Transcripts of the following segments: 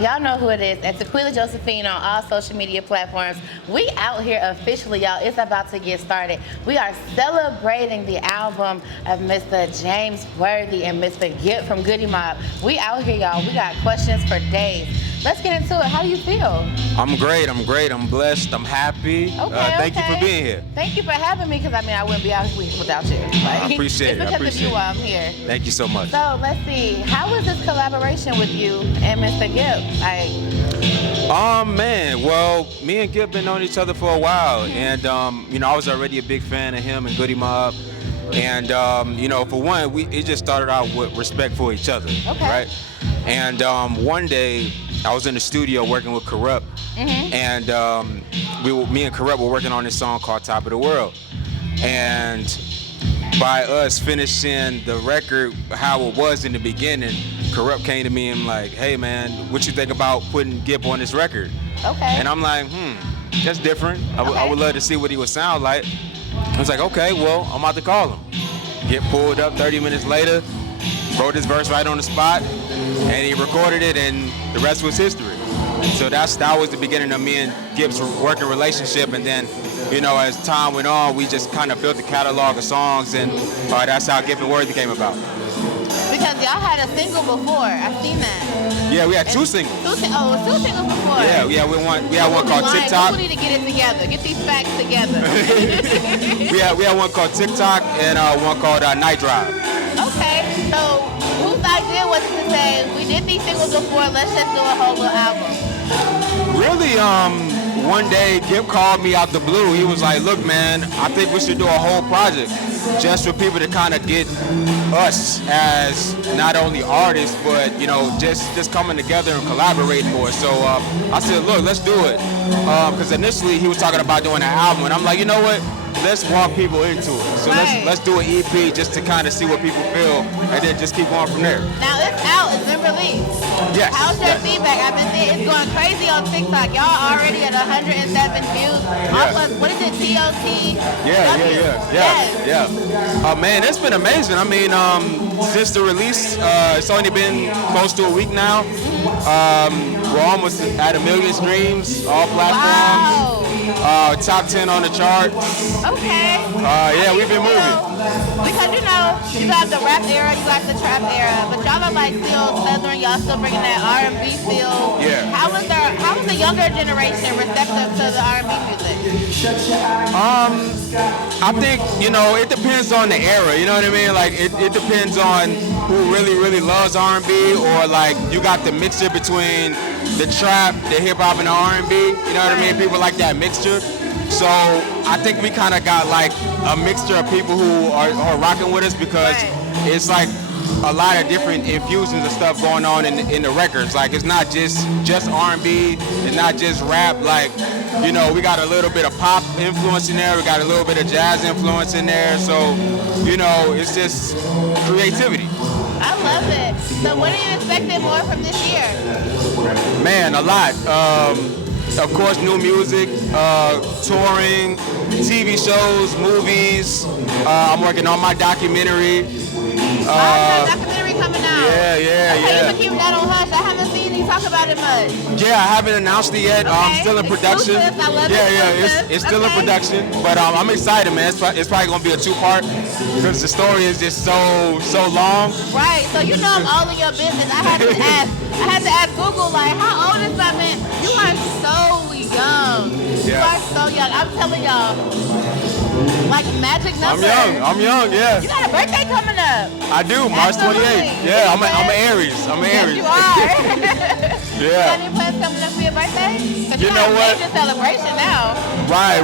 y'all know who it is. At Tequilla Josephine on all social media platforms. We out here officially, y'all. It's about to get started. We are celebrating the album of Mr. James Worthy and Mr. Gipp from Goodie Mob. We out here, y'all. We got questions for days. Let's get into it. How do you feel? I'm great. I'm blessed. I'm happy. Thank you for being here. Thank you for having me, because I wouldn't be out here without you. I appreciate it. It's because of you why I'm here. Thank you so much. So let's see. How was this collaboration with you and Mr. Gipp? Man, well, me and Gipp been knowing each other for a while, and I was already a big fan of him and Goodie Mob, and for one, it just started out with respect for each other, right? And one day, I was in the studio working with Corrupt, and me and Corrupt were working on this song called "Top of the World," and by us finishing the record how it was in the beginning, Corrupt came to me and like, hey man, what you think about putting Gipp on this record? And I'm like, that's different. I would love to see what he would sound like. I was like, okay, well, I'm about to call him. Gipp pulled up 30 minutes later, wrote his verse right on the spot, and he recorded it, and the rest was history. So that was the beginning of me and Gipp's working relationship, and then, as time went on, we just kind of built a catalog of songs, and that's how Gipp N Worthy came about. Because y'all had a single before, I've seen that. Yeah, we had two singles. It was 2 singles before. Yeah, we had one called TikTok. We need to get it together. Get these facts together. we had one called TikTok and one called Night Drive. Okay, so whose idea was it to say, we did these singles before, let's just do a whole little album? Really, one day Gipp called me out the blue. He was like, look man, I think we should do a whole project just for people to kind of get us as not only artists, but just coming together and collaborating more. So I said, look, let's do it. Because initially he was talking about doing an album, and I'm like, you know what? Let's walk people into it. So let's do an EP just to kind of see what people feel, and then just keep going from there. Now it's out, it's been released. Yes. How's your feedback? I've been seeing it's going crazy on TikTok. Y'all already at 107 views. Off of, what is it, TOT? Yeah. Man, it's been amazing. I mean, since the release, it's only been close to a week now. We're almost at 1 million streams, all platforms. Wow. Top 10 on the charts. Okay. Yeah, we've been moving. Because you got the rap era, you got the trap era, but y'all are like still southern, y'all still bringing that R&B feel. Yeah. How was the younger generation receptive to the R&B music? I think, it depends on the era, you know what I mean? Like, it depends on who really loves R&B, or like, you got the mixture between the trap, the hip-hop, and the R&B, you know what I mean? People like that mixture. So I think we kind of got like a mixture of people who are rocking with us, because it's like a lot of different infusions of stuff going on in the records. Like, it's not just R&B, it's not just rap. Like, we got a little bit of pop influence in there, we got a little bit of jazz influence in there. So, it's just creativity. I love it. So what are you expecting more from this year? Man, a lot. Of course, new music, touring, TV shows, movies. I'm working on my documentary. Documentary coming out. Yeah. You've been keeping that on hush. I haven't seen you talk about it much. Yeah, I haven't announced it yet. I'm still in production. Exclusive. I love It's still in production. But I'm excited, man. It's probably gonna be a 2-part, because the story is just so long. Right. So I'm all in your business. I had to ask Google, like, how old is that man? You are so young. Yeah. You are so young. I'm telling y'all, like magic number. I'm young, yeah. You got a birthday coming up. I do, March 28th. Yeah, I'm an Aries. Yes, you are. Yeah. You got any plans coming up for your birthday? You know what? Major celebration now. Right.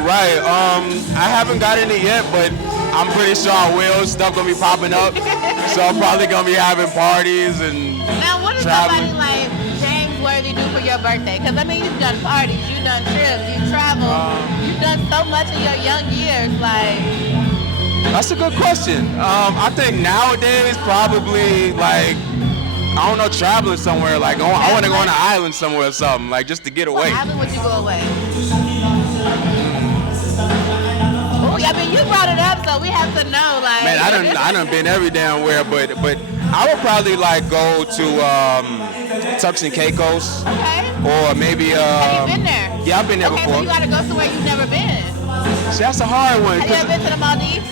I haven't got any yet, but I'm pretty sure I will. Stuff gonna be popping up, so I'm probably gonna be having parties and now, what does traveling. somebody like James Worthy do for your birthday? Because you've done parties, you've done trips, you've traveled, you've done so much in your young years. Like, that's a good question. I think nowadays probably like, I don't know, traveling somewhere. Like, I want to go on an island somewhere or something, like just to get away. What island would you go away? Oh, I mean, you brought it up, so we have to know. Like, man, I done been every damn where, but I would probably like go to Turks and Caicos. Okay. Or maybe. Have you been there? Yeah, I've been there okay, before. So you gotta go somewhere you've never been. See, that's a hard one. Have you ever been to the Maldives?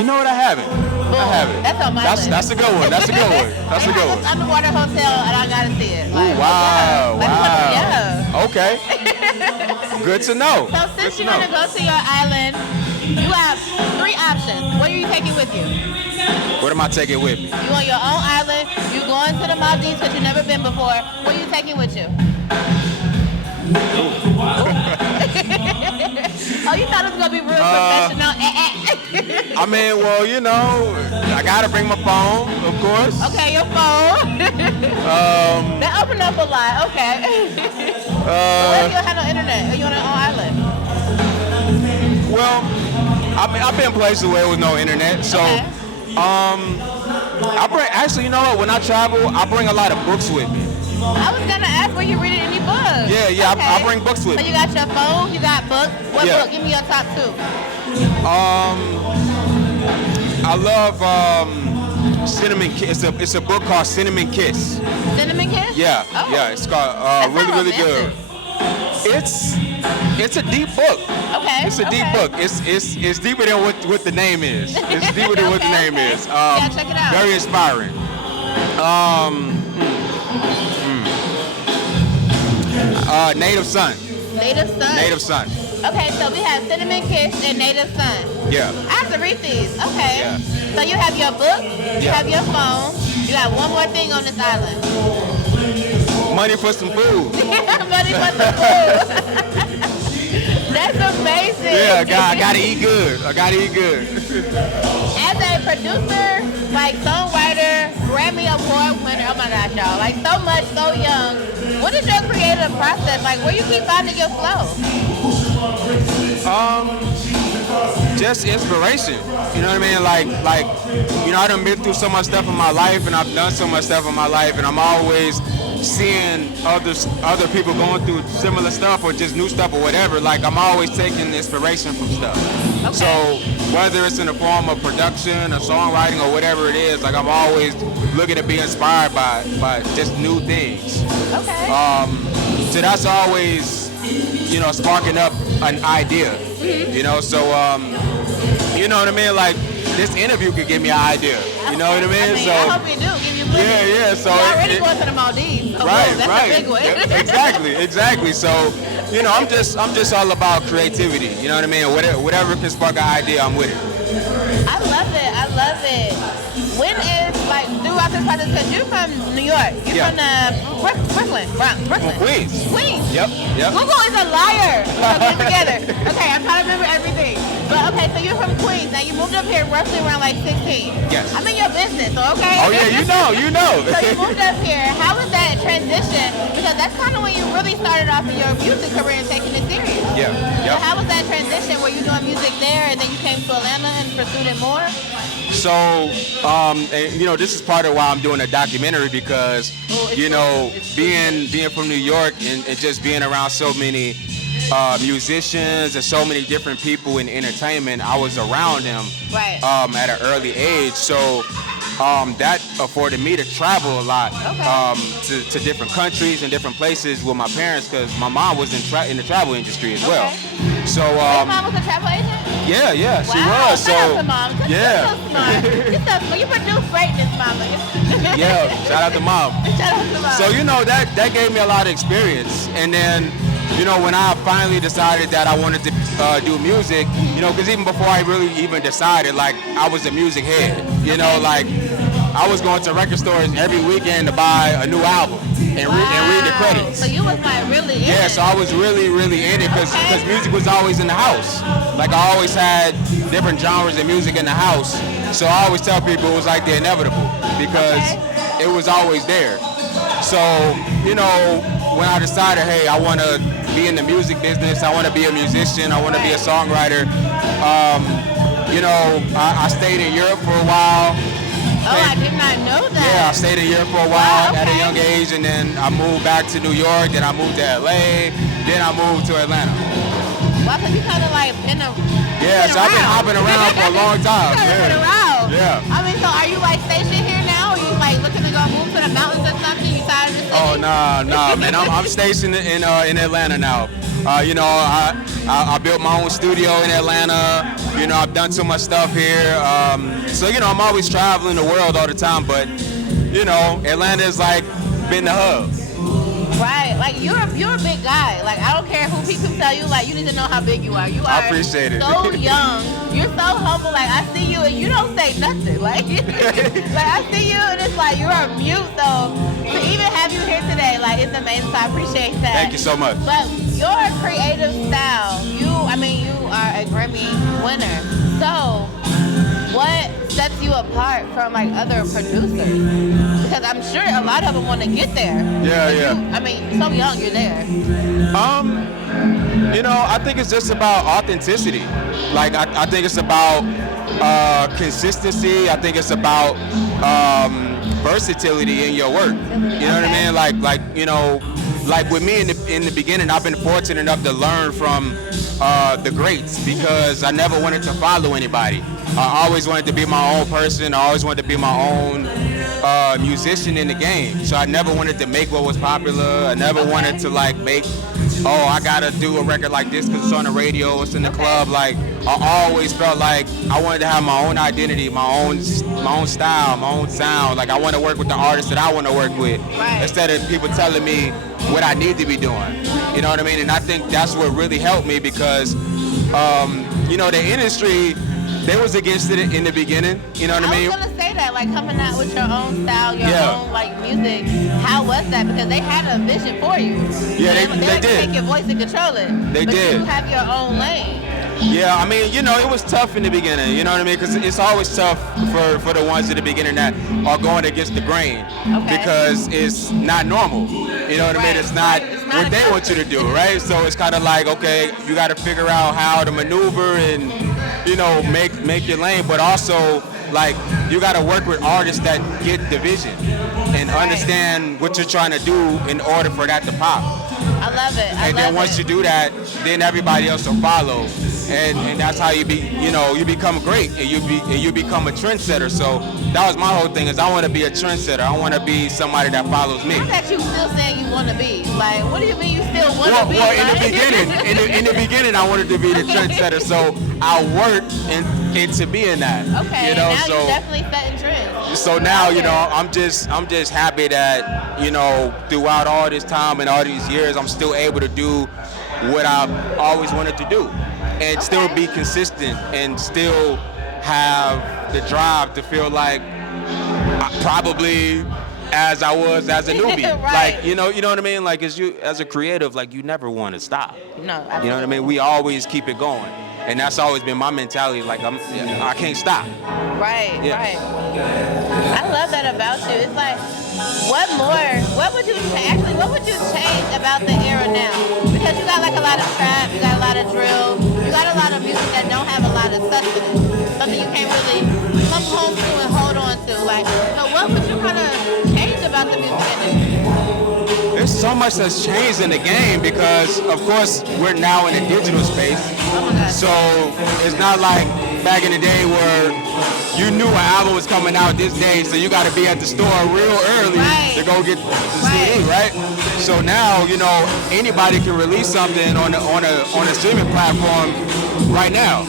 You know what? I haven't. Ooh, I haven't. That's on my list. That's a good one. That's a good one. That's a good one. It's underwater hotel, and I gotta see it. Like, Ooh, wow. yeah. Wow. Okay. Good to know. So since you want to go to your island, you have 3 options. What are you taking with you? What am I taking with me? You on your own island. You going to the Maldives because you've never been before. What are you taking with you? Oh, you thought it was gonna be real professional? I mean, well, you know, I gotta bring my phone, of course. Okay, your phone. That opened up a lot. Okay. What if you don't have no internet? Are you on your own island? Well, I've been places where there was no internet, so Okay. I bring. Actually, you know what? When I travel, I bring a lot of books with me. I was gonna ask where you reading any books. Yeah, Okay. I bring books with So me. you got your phone, you got books. What Yeah. book? Give me your top 2. I love Cinnamon Kiss. It's a book called Cinnamon Kiss. Cinnamon Kiss? Yeah, Oh. yeah. It's called That really sounds good. It's a deep book. Okay. It's a deep book. It's deeper than what the name is. It's deeper than what the name is. Yeah, check it out. Very inspiring. Native Son. Native Son. Native Son. Okay, so we have Cinnamon Kiss and Native Son. Yeah. I have to read these. Okay. Yeah. So you have your book, you have your phone, you have one more thing on this island. Money for some food. Money for some food. That's amazing. Yeah, I gotta eat good. I gotta eat good. As a producer, like songwriter, Grammy Award winner, oh my gosh, y'all, like so much, so young. What is your creative process? Like, where you keep finding your flow? Just inspiration. You know what I mean? Like, you know, I done been through so much stuff in my life, and I've done so much stuff in my life, and I'm always seeing other people going through similar stuff or just new stuff or whatever. Like, I'm always taking inspiration from stuff. Okay. So whether it's in the form of production or songwriting or whatever it is, like I'm always looking to be inspired by just new things. Okay. So that's always, you know, sparking up an idea. You know, so you know what I mean? Like, this interview could give me an idea. You know what I mean? So I hope you do. Give you plenty. yeah. So you're already going to the Maldives. So right. That's a big one. Yeah, exactly. So, you know, I'm just all about creativity. You know what I mean? Whatever can spark an idea, I'm with it. I love it. When is, like, throughout this process, because you're from New York, you're from Brooklyn. Queens. Yep. Google is a liar. So get it together. Okay, I'm trying to remember everything. But okay, so you're from Queens. Now you moved up here roughly around like 16. Yes. I'm in your business, so okay. Oh yeah, you know. So you moved up here. How was that transition? Because that's kind of when you really started off in your music career and taking it serious. Yeah. So how was that transition? Were you doing music there and then you came to Atlanta and pursued it more? So, and, you know, this is part of why I'm doing a documentary because, you know, being from New York and just being around so many musicians and so many different people in entertainment, I was around them Right. at an early age. So that afforded me to travel a lot to different countries and different places with my parents because my mom was in the travel industry as well. So Your mom was a travel agent? yeah, she Wow, was. So shout out to mom. yeah. You're so smart. You're so smart. You produce greatness, mama. Yeah, shout out to mom. Shout out to mom. So, you know, that gave me a lot of experience. And then, you know, when I finally decided that I wanted to do music, you know, because even before I really even decided, like, I was a music head. You know, like, I was going to record stores every weekend to buy a new album and read the credits. So you was like really in Yeah, it. so I was really in it because music was always in the house. Like, I always had different genres of music in the house. So I always tell people it was like the inevitable because it was always there. So, you know, when I decided, hey, I want to be in the music business, I want to be a musician, I want to be a songwriter, you know, I stayed in Europe for a while. Oh, I did not know that. Yeah, I stayed in Europe for a while Wow, at a okay. young age, and then I moved back to New York, then I moved to LA, then I moved to Atlanta. Wow, so you kind of like been a Yeah, so I've been hopping around for a long time. You kinda been around. Yeah. I mean, so are you like stationed here like looking to go move to the mountains or something? You tired of the city? Oh nah, man. I'm stationed in Atlanta now. You know, I built my own studio in Atlanta. You know, I've done so much stuff here. So you know, I'm always traveling the world all the time. But you know, Atlanta is like been the hub. Right, like you're a big guy. Like I don't care who people tell you. Like you need to know how big you are. You are I appreciate it. So young. You're so humble. Like I see you and you don't say nothing. Like like I see you and it's like you're a mute. So to even have you here today, like it's amazing. So I appreciate that. Thank you so much. But your creative style, you are a Grammy winner. So what sets you apart from like other producers? Because I'm sure a lot of them want to get there. Yeah. So young, you're there. You know, I think it's just about authenticity. Like I think it's about consistency. I think it's about versatility in your work. You know what I mean? Like you know, like with me in the beginning, I've been fortunate enough to learn from the greats because I never wanted to follow anybody. I always wanted to be my own person. I always wanted to be my own musician in the game. So I never wanted to make what was popular. I never wanted to like make, I gotta do a record like this because it's on the radio, it's in the club. Like I always felt like I wanted to have my own identity, my own style, my own sound. Like I want to work with the artists that I want to work with instead of people telling me what I need to be doing. You know what I mean? And I think that's what really helped me because, you know, the industry, they was against it in the beginning. You know what I mean? I was gonna say that, like coming out with your own style, your own like music. How was that? Because they had a vision for you. Yeah, they did. did. Take your voice and control it. They did. You have your own lane. Yeah, I mean, you know, it was tough in the beginning. You know what I mean? Because it's always tough for the ones in the beginning that are going against the grain because it's not normal. You know what I mean? It's not what they want you to do, right? So it's kind of like, okay, you got to figure out how to maneuver and, you know, make your lane, but also like you got to work with artists that get the vision and understand what you're trying to do in order for that to pop. I love it. And then once you do that, then everybody else will follow, and that's how you become great, and you become a trendsetter. So that was my whole thing, is I want to be a trendsetter. I want to be somebody that follows me. How that you still saying you want to be? Like, what do you mean you still want to be? Well, in the beginning, I wanted to be the trendsetter, so I worked into being that. Okay, you know, now so you're definitely setting trends. So now, you know, I'm just happy that, you know, throughout all this time and all these years, I'm still able to do what I've always wanted to do and still be consistent and still have the drive to feel like probably as I was as a newbie. Like, you know what I mean? Like as a creative, like you never want to stop. No, absolutely. You know what I mean? We always keep it going. And that's always been my mentality. Like I can't stop. Right. I love that about you. It's like, what would you change about the era now? Because you got like a lot of trap, you got a lot of drill, you got a lot of music that don't have a lot of substance, something you can't really come home to and hold on to. Like, so what would you kind of change about the music industry? There's so much that's changed in the game because, of course, we're now in a digital space. So it's not like back in the day where you knew an album was coming out this day, so you got to be at the store real early to go get the CD, right? So now, you know, anybody can release something on a streaming platform right now,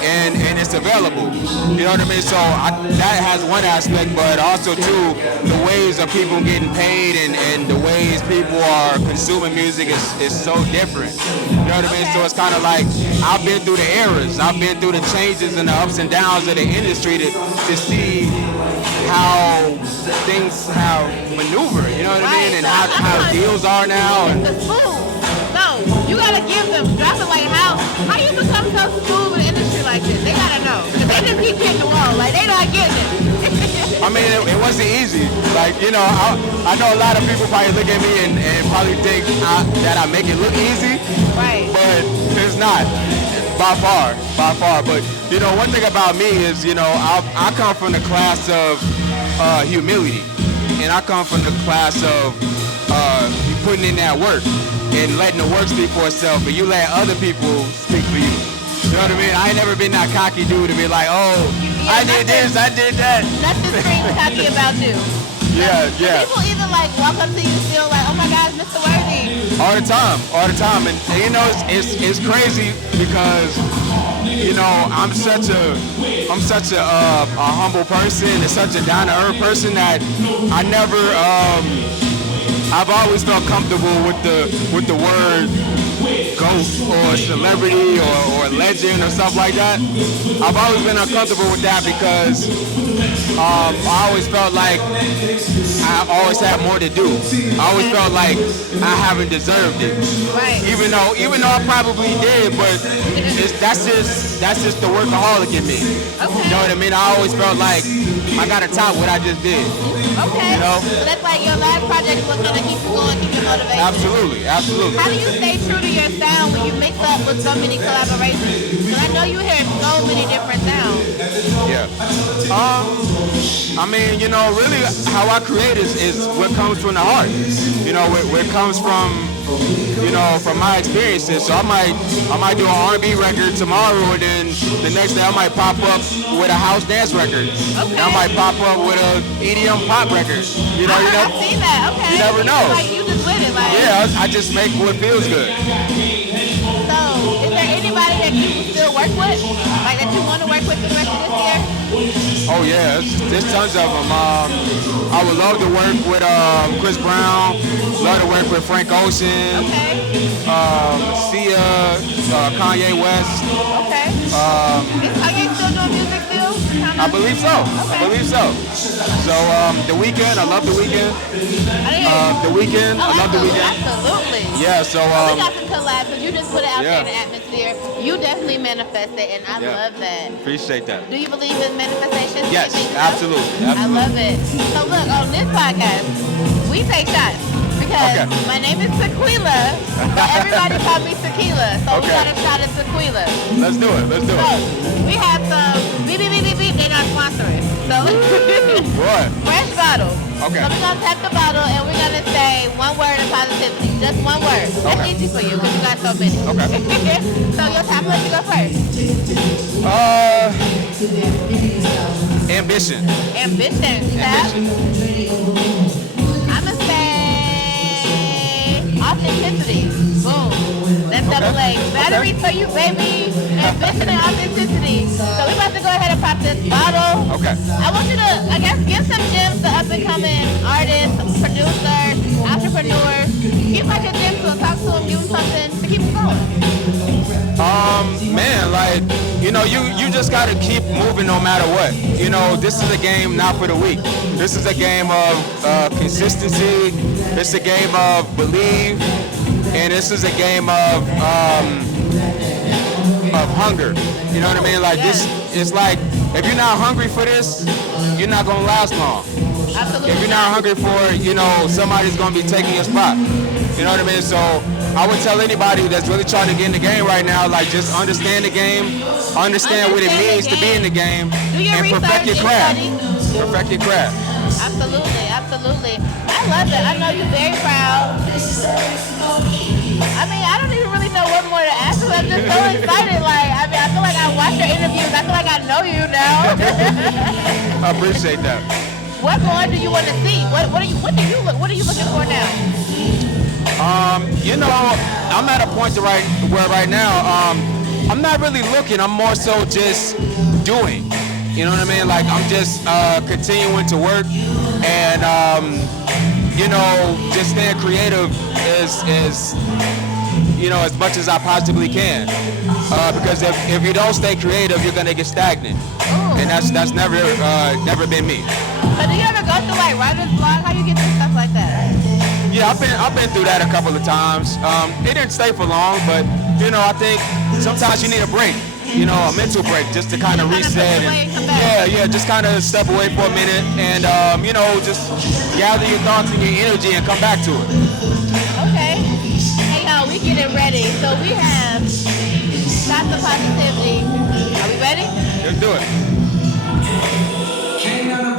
and it's available. You know what I mean? So that has one aspect, but also too, the ways of people getting paid and the ways people are consuming music is so different. You know what I mean? So it's kind of like I've been through the eras, I've been through the changes and the ups and downs of the industry to see how things have maneuvered. You know what I mean? And how deals are now. And the smooth. So you gotta give them, drop it like how you become so smooth in the industry like this? They gotta know. Cause they just keep hitting the wall. Like they not getting it. I mean, it wasn't easy. Like, you know, I know a lot of people probably look at me and probably think that I make it look easy. Right. But it's not. By far. But, you know, one thing about me is, you know, I come from the class of humility. And I come from the class of putting in that work and letting the work speak for itself, and you let other people speak for you. You know what I mean? I ain't never been that cocky dude to be like, I did this, I did that. Nothing screams cocky about you. Yeah, yeah. People even like walk up to you and feel like, oh my God, Mr. Worthy. All the time, and you know it's crazy because you know I'm such a humble person and such a down to earth person that I never I've always felt comfortable with the word ghost or celebrity or legend or stuff like that. I've always been uncomfortable with that because I always felt like I always had more to do. I always felt like I haven't deserved it. Right. Even though I probably did, but that's just the workaholic in me. Okay. You know what I mean? I always felt like I gotta top what I just did. Okay. You know? So that's like your last project was gonna keep you going, keep you motivated. Absolutely. How do you stay true to your sound when you mix up with so many collaborations? Because I know you hear so many different sounds. Yeah. I mean, you know, really how I create is what comes from the heart. You know, where it comes from, you know, from my experiences. So I might do an R&B record tomorrow, and then the next day I might pop up with a house dance record. Okay. And I might pop up with a EDM pop record. You know, I've seen that. Okay. You never know. Like you just with it, like. Yeah, I just make what feels good. So, is there anybody that you still work with, like that you want to work with for the rest of this year? Oh yeah, there's tons of them. I would love to work with Chris Brown. Love to work with Frank Ocean. Okay. Sia, Kanye West. Okay. Is Kanye still doing music still? I believe so. Okay. I believe so. So The Weeknd, I love The Weeknd. The Weeknd, I love The Weeknd. Absolutely. Yeah. So we got some collabs, but you just put it out yeah. there in the atmosphere. You definitely manifested, and I love that. Appreciate that. Do you believe in manifestation? Yes, absolutely. I love it. So look, on this podcast, we take shots. Because my name is Tequilla, but everybody calls me Tequila, so we got a shot of Tequila. Let's do it. So we have some beep, they're not sponsoring. So what? Fresh bottle. Okay. So we're gonna tap the bottle and we're gonna say one word of positivity, just one word. That's easy for you because you got so many. Okay. So your time, let you go first. Ambition. Tap. I'ma say authenticity. Boom. That's double A. Battery for you, baby. Ambition and authenticity. So we're about to go ahead and pop this bottle. Okay. I want you to, I guess, give some gems to up and coming artists, producers, entrepreneurs. Give like a gem to them, talk to them, give them something to keep them going. Man, like, you know, you just gotta keep moving no matter what. You know, this is a game not for the weak. This is a game of consistency. It's a game of believe, and this is a game of hunger. You know what I mean? Like this, it's like if you're not hungry for this, you're not gonna last long. Absolutely. If you're not hungry for it, you know, somebody's gonna be taking your spot. You know what I mean? So I would tell anybody that's really trying to get in the game right now, like just understand the game, understand what it means to be in the game, and perfect your craft. Perfect your craft. Absolutely. I love it. I know you're very proud. I mean, I don't even really know what more to ask you. I'm just so excited. Like, I mean, I feel like I watch your interviews. I feel like I know you now. I appreciate that. What more do you want to see? What are you looking for now? You know, I'm at a point where right now, I'm not really looking. I'm more so just doing. You know what I mean? Like I'm just continuing to work and you know, just staying creative is you know, as much as I possibly can. Because if you don't stay creative, you're gonna get stagnant. Ooh. And that's never been me. But do you ever go through like writer's block? How you get through stuff like that? Yeah, I've been through that a couple of times. It didn't stay for long, but you know, I think sometimes you need a break. You know, a mental break just to kind of reset. And, just kind of step away for a minute and you know, just gather your thoughts and your energy and come back to it. Okay. Hey y'all, we getting ready. So we have shots of positivity. Are we ready? Let's do it.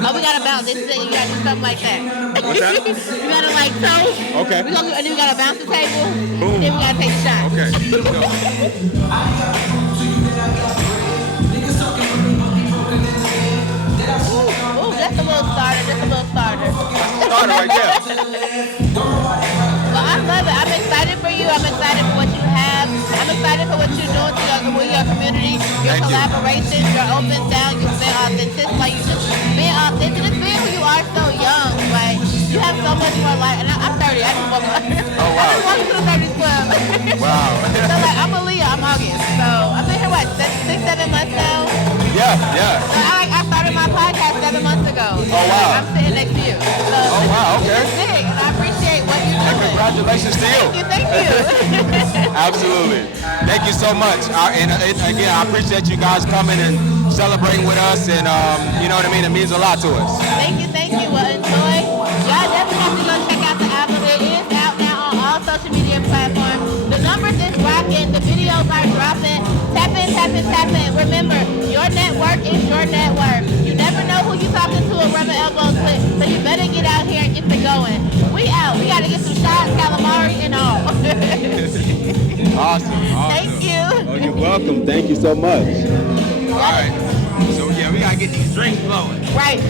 Oh, we gotta bounce. This is it. You gotta do something like that. What's that? You gotta like toe. Okay. And then we gotta bounce the table. Boom. And then we gotta take a shot. Okay. Let's go. Ooh, that's a little starter. starter. Starter right there. Well, I love it. I'm excited for you. I'm excited for what you have. I'm excited for what you're doing to your community, your Thank you. collaborations, your open sound, you've been authentic. Like, you just being authentic. Just being who you are so young. Like, you have so much more life. And I'm 30. I just woke up. Oh, wow. I just walked to the 30s club. Wow. So, like, I'm a Leo. I'm August. So, I've been here, what, 6-7 months now? Yeah. So I started my podcast 7 months ago. Oh, wow. I'm sitting next to you. So, Oh, wow, okay. It's big, and I appreciate what you're doing. Congratulations to you. Thank you. Absolutely. Thank you so much. And again, I appreciate you guys coming and celebrating with us. And you know what I mean? It means a lot to us. Thank you. Well, enjoy. Y'all definitely have to go check out the album. It is out now on all social media platforms. The numbers is rocking. The videos are dropping. Tap in. Remember, your network is your network. You never know who you're talking to or rubbing elbows with, so you better get out here and get the going. We out. We got to get some shots, calamari, and all. Awesome. Thank you. Oh, you're welcome. Thank you so much. All right. So, yeah, we got to get these drinks flowing. Right.